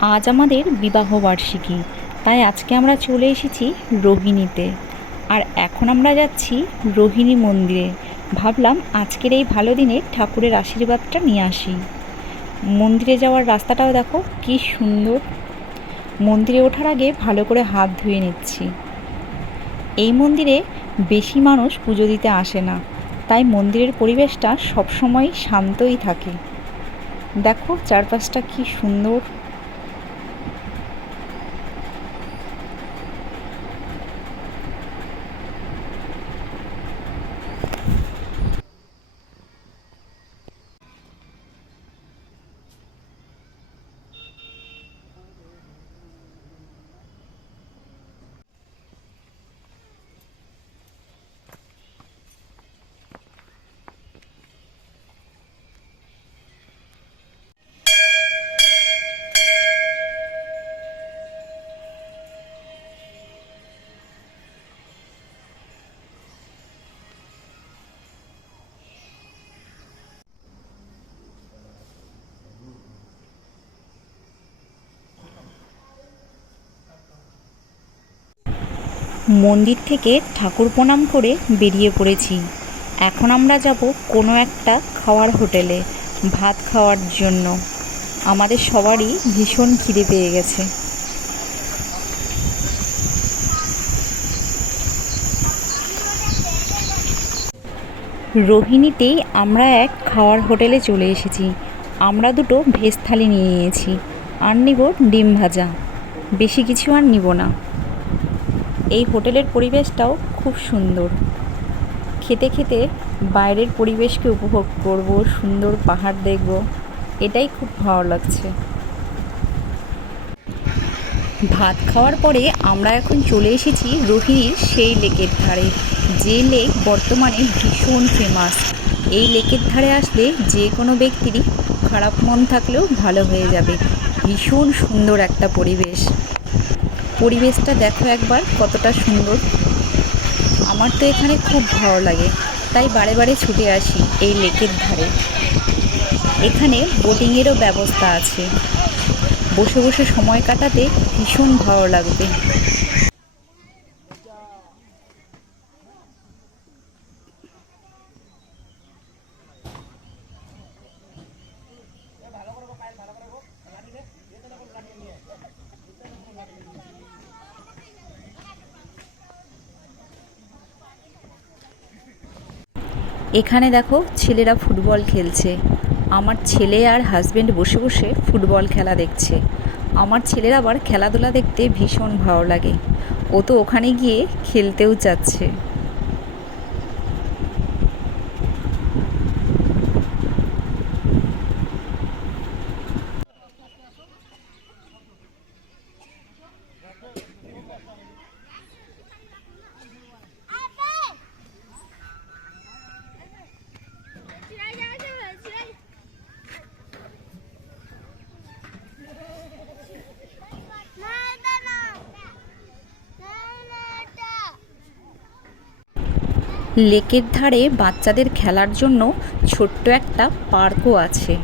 আজ আমাদের বিবাহ বার্ষিকী। তাই আজকে আমরা চলে এসেছি রোহিণীতে। আর এখন আমরা যাচ্ছি রোহিণী মন্দিরে। ভাবলাম আজকের এই ভালো দিনে ঠাকুরের আশীর্বাদটা নিয়ে আসি। মন্দিরে যাওয়ার রাস্তাটাও দেখো কি সুন্দর। মন্দিরে ওঠার আগে ভালো করে হাত ধুয়ে নিচ্ছি। এই মন্দিরে বেশি মানুষ পুজো দিতে আসে না। তাই মন্দিরের পরিবেশটা সবসময় শান্তই থাকে। দেখো চারপাশটা কি সুন্দর। মন্দির থেকে ঠাকুর প্রণাম করে বেরিয়ে পড়েছি। এখন আমরা যাব কোনো একটা খাওয়ার হোটেলে, ভাত খাওয়ার জন্য। আমাদের সবারই ভীষণ খিদে পেয়ে গেছে। রোহিণীতেই আমরা এক খাওয়ার হোটেলে চলে এসেছি। আমরা দুটো ভেজ থালি নিয়ে নিয়েছি। আর নিব ডিম ভাজা। বেশি কিছু আর নিব না। এই হোটেলের পরিবেশটাও খুব সুন্দর। খেতে খেতে বাইরের পরিবেশকে উপভোগ করব, সুন্দর পাহাড় দেখব, এটাই খুব ভালো লাগছে। ভাত খাওয়ার পরে আমরা এখন চলে এসেছি রোহিণীর সেই লেকের ধারে। যে লেক বর্তমানে ভীষণ ফেমাস এই লেকের ধারে আসলে যে কোনো ব্যক্তিরই খারাপ মন থাকলেও ভালো হয়ে যাবে। ভীষণ সুন্দর একটা পরিবেশ। পরিবেশটা দেখো একবার, কতটা সুন্দর। আমার তো এখানে খুব ভালো লাগে, তাই বারে বারে ছুটে আসি এই লেকের ধারে। এখানে বোটিংয়েরও ব্যবস্থা আছে। বসে বসে সময় কাটাতে ভীষণ ভালো লাগবে। এখানে দেখো ছেলেরা ফুটবল খেলছে। আমার ছেলে আর হাজব্যান্ড বসে বসে ফুটবল খেলা দেখছে। আমার ছেলের আবার খেলাধুলা দেখতে ভীষণ ভালো লাগে। ও তো ওখানে গিয়ে খেলতেও চাচ্ছে লেকের ধারে বাচ্চাদের খেলার জন্য ছোট্ট একটা পার্কও আছে।